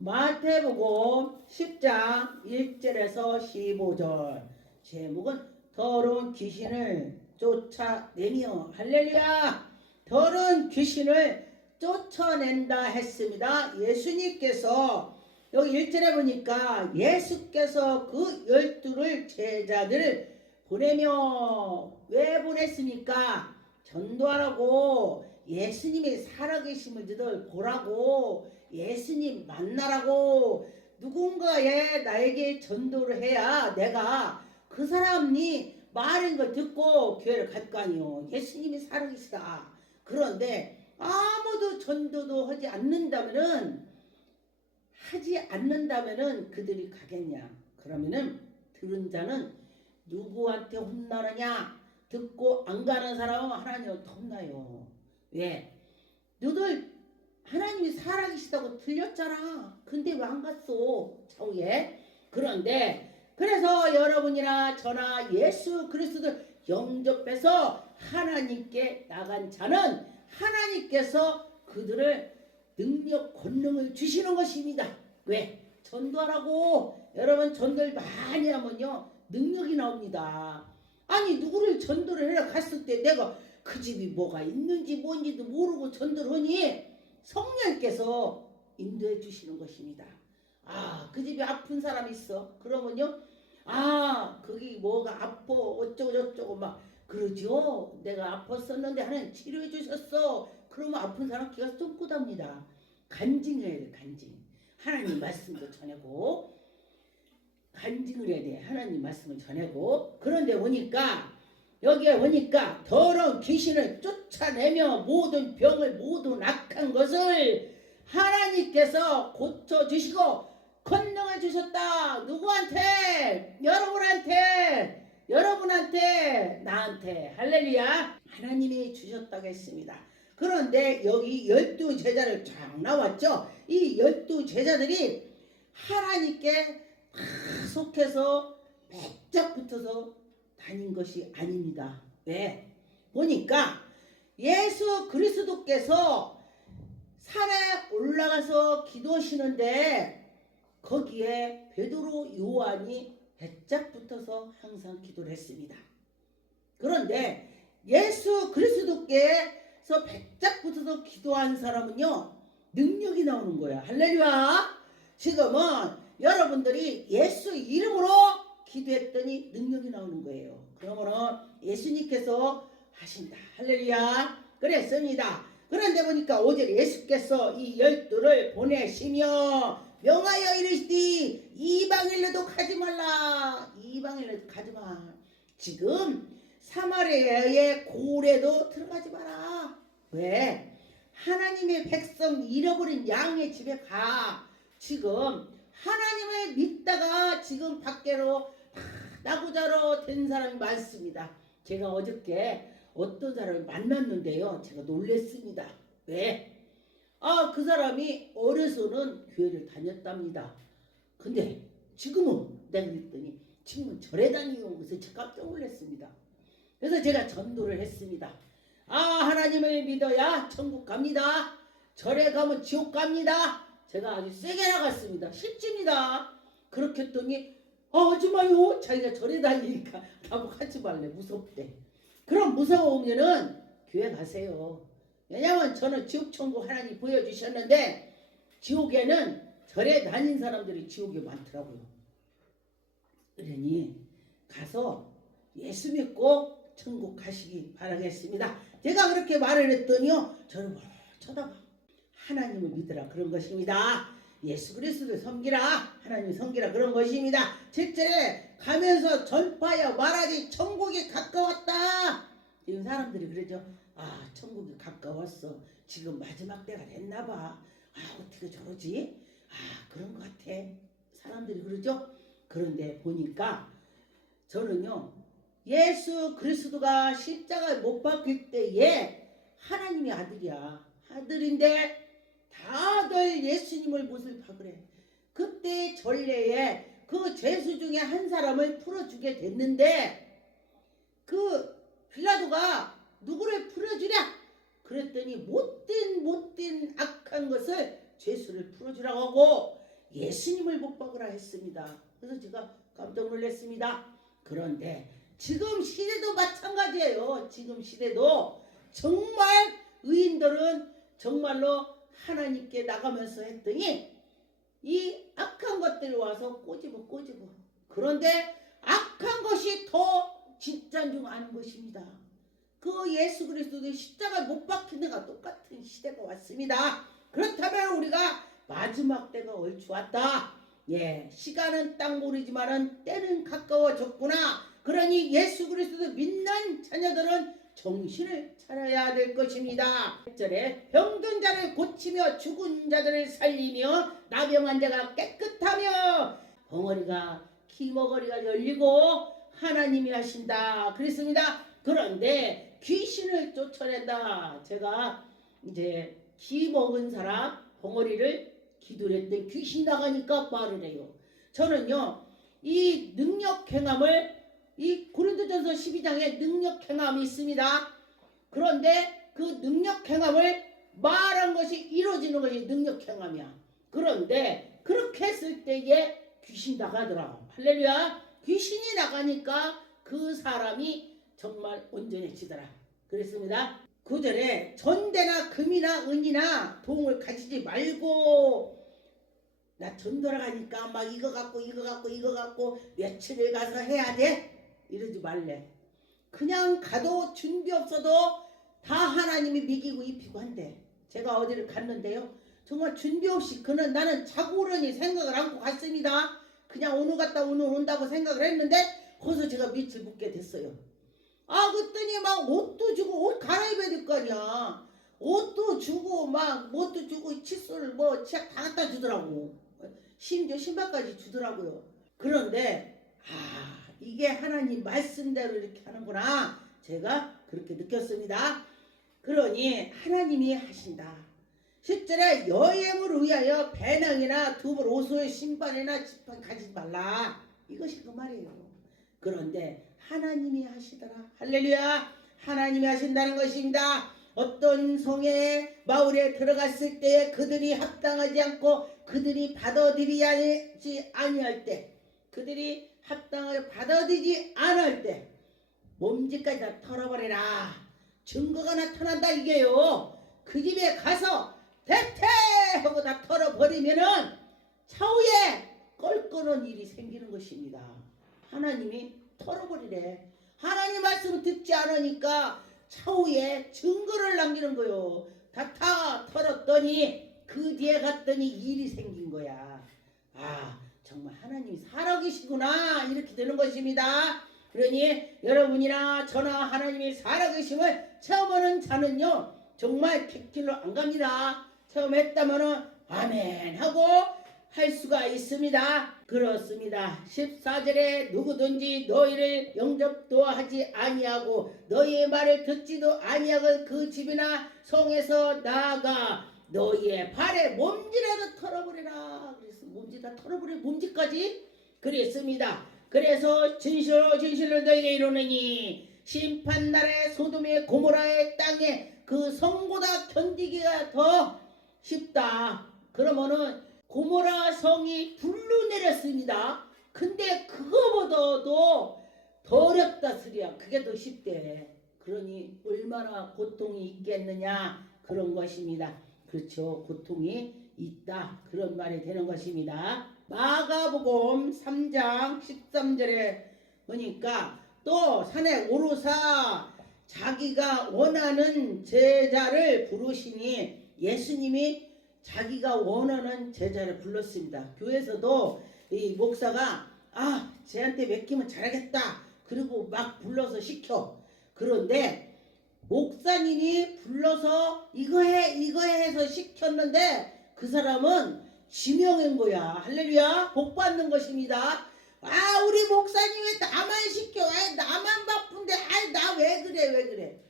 마태복음 10장 1절에서 15절. 제목은 더러운 귀신을 쫓아내며, 할렐루야, 더러운 귀신을 쫓아낸다 했습니다. 예수님께서 여기 1절에 보니까 예수께서 그 12를 제자들을 보내며, 왜 보냈습니까? 전도하라고, 예수님이 살아계심을 너희들 보라고, 예수님 만나라고, 누군가의 나에게 전도를 해야 내가 그 사람이 말한 걸 듣고 교회를 갈 거 아니요. 예수님이 살아계시다. 그런데 아무도 전도도 하지 않는다면은 그들이 가겠냐? 그러면은 들은 자는 누구한테 혼나느냐? 듣고 안 가는 사람은 하나님한테 혼나요. 왜? 너들 하나님이 살아계시다고 들렸잖아. 근데 왜 안 갔어? 좌우에. 그런데 그래서 여러분이나 저나 예수 그리스도 영접해서 하나님께 나간 자는 하나님께서 그들을 능력 권능을 주시는 것입니다. 왜? 전도하라고. 여러분, 전도를 많이 하면요 능력이 나옵니다. 아니, 누구를 전도를 해라 갔을 때 내가 그 집이 뭐가 있는지 뭔지도 모르고 전도를 하니 성령께서 인도해 주시는 것입니다. 아, 그 집에 아픈 사람이 있어. 그러면요, 아, 거기 뭐가 아파 어쩌고 저쩌고 막 그러죠. 내가 아팠었는데 하나님 치료해 주셨어. 그러면 아픈 사람 귀가 쫑긋합니다. 간증해야 돼. 간증. 하나님 말씀도 전하고, 간증을 해야 돼. 하나님 말씀을 전하고. 그런데 보니까 여기에 보니까 더러운 귀신을 쫓아내며 모든 병을 모든 악한 것을 하나님께서 고쳐주시고 권능을 주셨다. 누구한테? 여러분한테, 나한테. 할렐루야. 하나님이 주셨다고 했습니다. 그런데 여기 12제자를 쫙 나왔죠. 이 12제자들이 하나님께 다 속해서 백작 붙어서 다닌 것이 아닙니다. 왜? 보니까 예수 그리스도께서 산에 올라가서 기도하시는데 거기에 베드로 요한이 배짝 붙어서 항상 기도를 했습니다. 그런데 예수 그리스도께서 배짝 붙어서 기도한 사람은요 능력이 나오는 거예요. 할렐루야. 지금은 여러분들이 예수 이름으로 기도했더니 능력이 나오는 거예요. 그러면은 예수님께서 하신다. 할렐루야. 그랬습니다. 그런데 보니까 5절에 예수께서 이 12를 보내시며 명하여 이르시되 이방인으로도 가지 말라. 이방인으로도 가지 마. 지금 사마리아의 고래도 들어가지 마라. 왜? 하나님의 백성 잃어버린 양의 집에 가. 지금 하나님을 믿다가 지금 밖으로 나고자로 된 사람이 많습니다. 제가 어저께 어떤 사람을 만났는데요, 제가 놀랬습니다. 왜? 아, 그 사람이 어려서는 교회를 다녔답니다. 근데 지금은 내가 그랬더니 지금은 절에 다니고 그래서 제가 깜짝 놀랐습니다. 그래서 제가 전도를 했습니다. 아, 하나님을 믿어야 천국 갑니다. 절에 가면 지옥 갑니다. 제가 아주 세게 나갔습니다. 실제입니다. 그렇게 했더니 하지 마요. 자기가 절에 다니니까 나보고 하지 말래. 무섭대. 그럼 무서우면은 교회 가세요. 왜냐면 저는 지옥 천국 하나님 보여주셨는데 지옥에는 절에 다닌 사람들이 지옥에 많더라고요. 그러니 가서 예수 믿고 천국 가시기 바라겠습니다. 제가 그렇게 말을 했더니요 저를 쳐다봐. 하나님을 믿으라 그런 것입니다. 예수 그리스도를 섬기라. 하나님을 섬기라 그런 것입니다. 7절에 가면서 전파하여 말하지 천국이 가까웠다. 지금 사람들이 그러죠. 아, 천국이 가까웠어. 지금 마지막 때가 됐나 봐. 아, 어떻게 저러지? 아, 그런 것 같아. 사람들이 그러죠. 그런데 보니까 저는요 예수 그리스도가 십자가에 못 박힐 때에 하나님의 아들이야. 아들인데 다들 예수님을 못을 박으래. 그때 전례에 그 죄수 중에 한 사람을 풀어주게 됐는데 그 빌라도가 누구를 풀어주랴? 그랬더니 못된 악한 것을 죄수를 풀어주라고 하고 예수님을 못 박으라 했습니다. 그래서 제가 깜짝 놀랐습니다. 그런데 지금 시대도 마찬가지예요. 지금 시대도 정말 의인들은 정말로 하나님께 나가면서 했더니 이 악한 것들이 와서 꼬집어. 그런데 악한 것이 더 진짜인 줄 아는 것입니다. 그 예수 그리스도의 십자가 못 박힌 데가 똑같은 시대가 왔습니다. 그렇다면 우리가 마지막 때가 얼추 왔다. 예, 시간은 딱 모르지만은 때는 가까워졌구나. 그러니 예수 그리스도 믿는 자녀들은 정신을 차려야 될 것입니다. 1절에 병든 자를 고치며 죽은 자들을 살리며 나병한 자가 깨끗하며 벙어리가 기머거리가 열리고 하나님이 하신다 그랬습니다. 그런데 귀신을 쫓아낸다. 제가 이제 기 먹은 사람 벙어리를 기도를 했더니 귀신 나가니까 말을 해요. 저는요 이 능력 행함을 이 고린도전서 12장에 능력 행함이 있습니다. 그런데 그 능력 행함을 말한 것이 이루어지는 것이 능력 행함이야. 그런데 그렇게 했을 때에 귀신 나가더라. 할렐루야. 귀신이 나가니까 그 사람이 정말 온전해지더라. 그랬습니다. 9절에 전대나 금이나 은이나 동을 가지지 말고 나 전도를 가니까 막 이거 갖고 며칠을 가서 해야 돼? 이러지 말래. 그냥 가도 준비 없어도 다 하나님이 먹이고 입히고 한대. 제가 어디를 갔는데요. 정말 준비 없이 나는 자고 오려니 생각을 않고 갔습니다. 그냥 오늘 갔다 오늘 온다고 생각을 했는데 거기서 제가 며칠 묵게 됐어요. 그랬더니 막 옷도 주고 옷 갈아입어야 될 거 아니야. 옷도 주고 막 뭣도 주고 칫솔 뭐 치약 다 갖다 주더라고. 심지어 신발까지 주더라고요. 그런데 이게 하나님 말씀대로 이렇게 하는구나. 제가 그렇게 느꼈습니다. 그러니 하나님이 하신다. 10절에 여행을 위하여 배낭이나 두벌 옷을 신발이나 지팡이 가지지 말라. 이것이 그 말이에요. 그런데 하나님이 하시더라. 할렐루야. 하나님이 하신다는 것입니다. 어떤 성에 마을에 들어갔을 때 그들이 합당하지 않고 그들이 받아들이지 아니할 때 그들이 합당하게 받아들이지 않을 때 몸짓까지 다 털어버리라. 증거가 나타난다 이게요. 그 집에 가서 대퇴 하고 다 털어버리면은 차후에 껄끄러운 일이 생기는 것입니다. 하나님이 털어버리래. 하나님 말씀을 듣지 않으니까 차후에 증거를 남기는 거요. 다 털었더니 그 뒤에 갔더니 일이 생긴 거야. 정말 하나님이 살아계시구나 이렇게 되는 것입니다. 그러니 여러분이나 저나 하나님이 살아계심을 체험하는 자는요 정말 객길로 안 갑니다. 체험했다면은 아멘 하고 할 수가 있습니다. 그렇습니다. 14절에 누구든지 너희를 영접도 하지 아니하고 너희의 말을 듣지도 아니하고 그 집이나 성에서 나아가 너희의 발에 몸지라도 털어버리라. 그래서 몸지 다 털어버려 몸지까지 그랬습니다. 그래서 진실로 너희에게 이르노니 심판날에 소돔의 고모라의 땅에 그 성보다 견디기가 더 쉽다. 그러면은 고모라 성이 불로 내렸습니다. 근데 그거보다도 더 어렵다 소리야. 그게 더 쉽대. 그러니 얼마나 고통이 있겠느냐 그런 것입니다. 그렇죠. 고통이 있다. 그런 말이 되는 것입니다. 마가복음 3장 13절에 보니까 또 산에 오르사 자기가 원하는 제자를 부르시니 예수님이 자기가 원하는 제자를 불렀습니다. 교회에서도 이 목사가 쟤한테 맡기면 잘하겠다. 그리고 막 불러서 시켜. 그런데 목사님이 불러서 이거 해 해서 시켰는데 그 사람은 지명인 거야. 할렐루야. 복 받는 것입니다. 우리 목사님 왜 나만 시켜? 나만 바쁜데 나 왜 그래?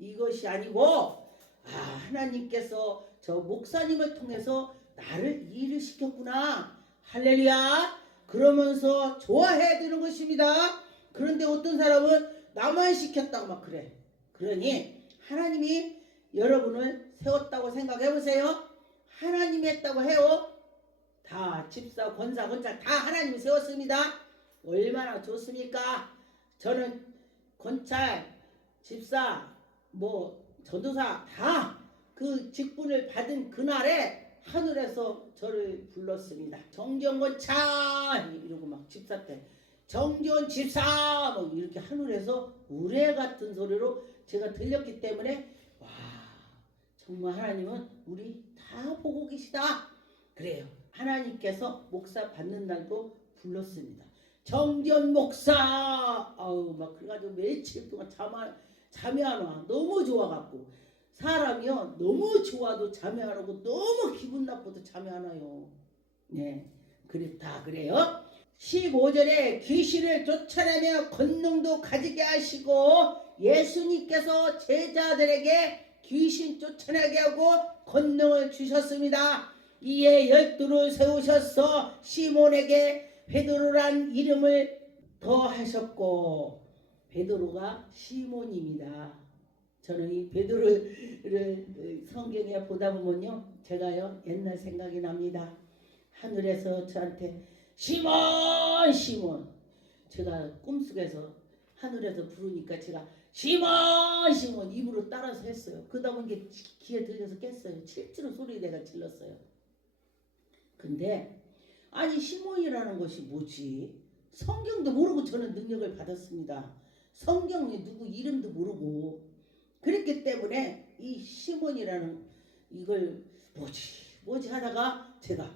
이것이 아니고 하나님께서 저 목사님을 통해서 나를 일을 시켰구나. 할렐루야. 그러면서 좋아해야 되는 것입니다. 그런데 어떤 사람은 나만 시켰다고 막 그래. 그러니 하나님이 여러분을 세웠다고 생각해 보세요. 하나님이 했다고 해요. 다 집사, 권사, 권장 다 하나님이 세웠습니다. 얼마나 좋습니까? 저는 권찰, 집사, 전도사 다 그 직분을 받은 그날에 하늘에서 저를 불렀습니다. 정경권차 이러고 막 집사 때 정전 집사 뭐 이렇게 하늘에서 우레 같은 소리로 제가 들렸기 때문에 와 정말 하나님은 우리 다 보고 계시다. 그래요. 하나님께서 목사 받는 날도 불렀습니다. 정전 목사 아우 막 그래가지고 며칠 동안 잠이 안 와. 너무 좋아갖고 사람이요 너무 좋아도 잠이 안 오고 너무 기분 나빠도 잠이 안 와요. 네, 그랬다 그래요. 15절에 귀신을 쫓아내며 권능도 가지게 하시고 예수님께서 제자들에게 귀신 쫓아내게 하고 권능을 주셨습니다. 이에 12를 세우셔서 시몬에게 베드로란 이름을 더하셨고 베드로가 시몬입니다. 저는 이 베드로를 성경에 보다 보면요 제가요 옛날 생각이 납니다. 하늘에서 저한테 시몬 시몬 제가 꿈속에서 하늘에서 부르니까 제가 시몬 시몬 입으로 따라서 했어요. 그러다 보니 귀에 들려서 깼어요. 실제로 소리 내가 질렀어요. 근데 아니 시몬이라는 것이 뭐지? 성경도 모르고 저는 능력을 받았습니다. 성경에 누구 이름도 모르고 그랬기 때문에 이 시몬이라는 이걸 뭐지 하다가 제가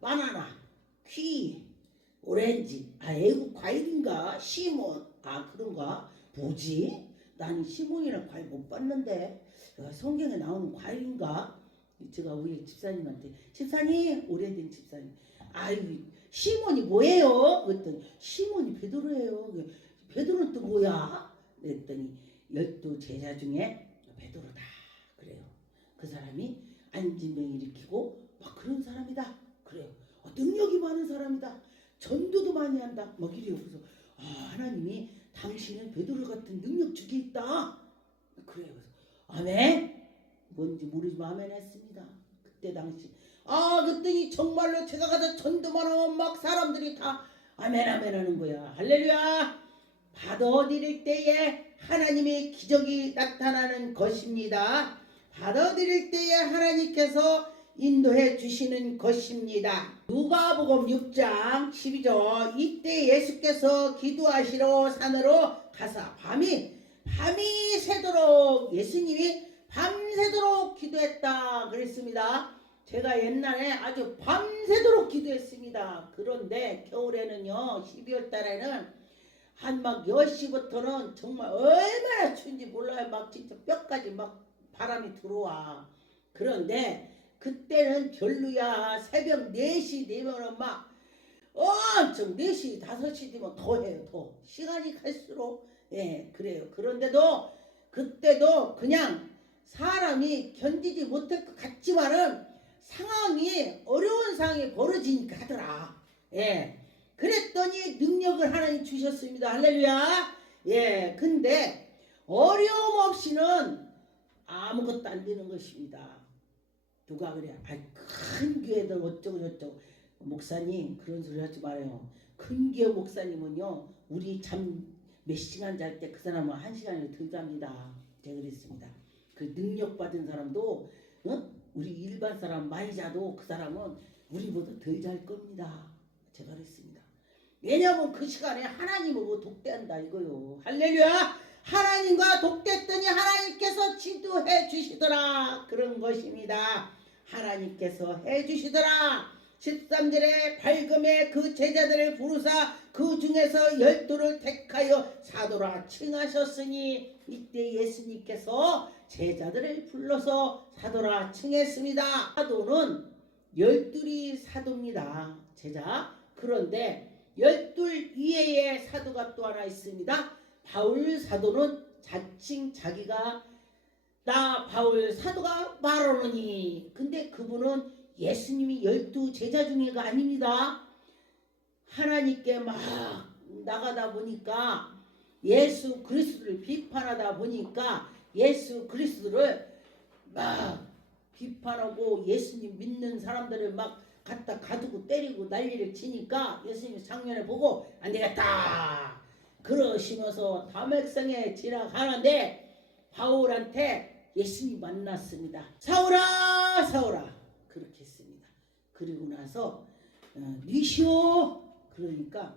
바나나, 키, 오렌지, 애국 과일인가? 시몬, 그런가? 뭐지? 난 시몬이라는 과일 못 봤는데 성경에 나오는 과일인가? 제가 우리 집사님한테 집사님 오래된 집사님 아유 시몬이 뭐예요? 그랬더니 시몬이 베드로예요. 베드로는 또 뭐야? 그랬더니 12제자 중에 베드로다 그래요. 그 사람이 안진병 일으키고 막 그런 사람이다 그래요. 능력이 많은 사람이다. 전도도 많이 한다 막 이래요. 그래서 하나님이 당신은 베드로 같은 능력 주게 있다 그래요. 그래서 아멘 뭔지 모르지만 아멘 했습니다. 그때 당시 그랬더니 정말로 제가 가서 전도만 하면 막 사람들이 다 아멘 아멘 하는 거야. 할렐루야. 받아들일 때에 하나님의 기적이 나타나는 것입니다. 받아들일 때에 하나님께서 인도해 주시는 것입니다. 누가복음 6장 12절 이때 예수께서 기도하시러 산으로 가사 밤이 새도록 예수님이 밤새도록 기도했다 그랬습니다. 제가 옛날에 아주 밤새도록 기도했습니다. 그런데 겨울에는요 12월 달에는 한 막 10시부터는 정말 얼마나 추운지 몰라요. 막 진짜 뼈까지 막 바람이 들어와. 그런데 그때는 별로야. 새벽 4시 되면은 막 엄청 4시 5시 되면 더 해요. 더 시간이 갈수록 그래요. 그런데도 그때도 그냥 사람이 견디지 못할 것 같지만은 상황이 어려운 상황이 벌어지니까 하더라. 그랬더니 능력을 하나님 주셨습니다. 할렐루야. 근데 어려움 없이는 아무것도 안 되는 것입니다. 누가 그래? 큰 교회들 어쩌고 저쩌고. 목사님 그런 소리 하지 말아요. 큰 교회 목사님은요 우리 잠 몇 시간 잘 때 그 사람은 1시간을 더 잡니다. 제가 그랬습니다. 그 능력 받은 사람도 우리 일반 사람 많이 자도 그 사람은 우리보다 덜 잘 겁니다. 제가 그랬습니다. 왜냐하면 그 시간에 하나님하고 독대한다 이거요. 할렐루야. 하나님과 독대했더니 하나님께서 지도해 주시더라 그런 것입니다. 하나님께서 해주시더라. 13절에 밝음에 그 제자들을 부르사 그 중에서 12를 택하여 사도라 칭하셨으니 이때 예수님께서 제자들을 불러서 사도라 칭했습니다. 사도는 12이 사도입니다. 제자. 그런데 12 이외에 사도가 또 하나 있습니다. 바울 사도는 자칭 자기가 나 바울 사도가 말하노니 근데 그분은 예수님이 12 제자 중에가 아닙니다. 하나님께 막 나가다 보니까 예수 그리스도를 비판하다 보니까 예수 그리스도를 막 비판하고 예수님 믿는 사람들을 막 갖다 가두고 때리고 난리를 치니까 예수님이 작년에 보고 안 되겠다 그러시면서 담액성에 지나가는데 바울한테 예수님이 만났습니다. 사울아 사울아 그렇게 했습니다. 그리고 나서 니시오 그러니까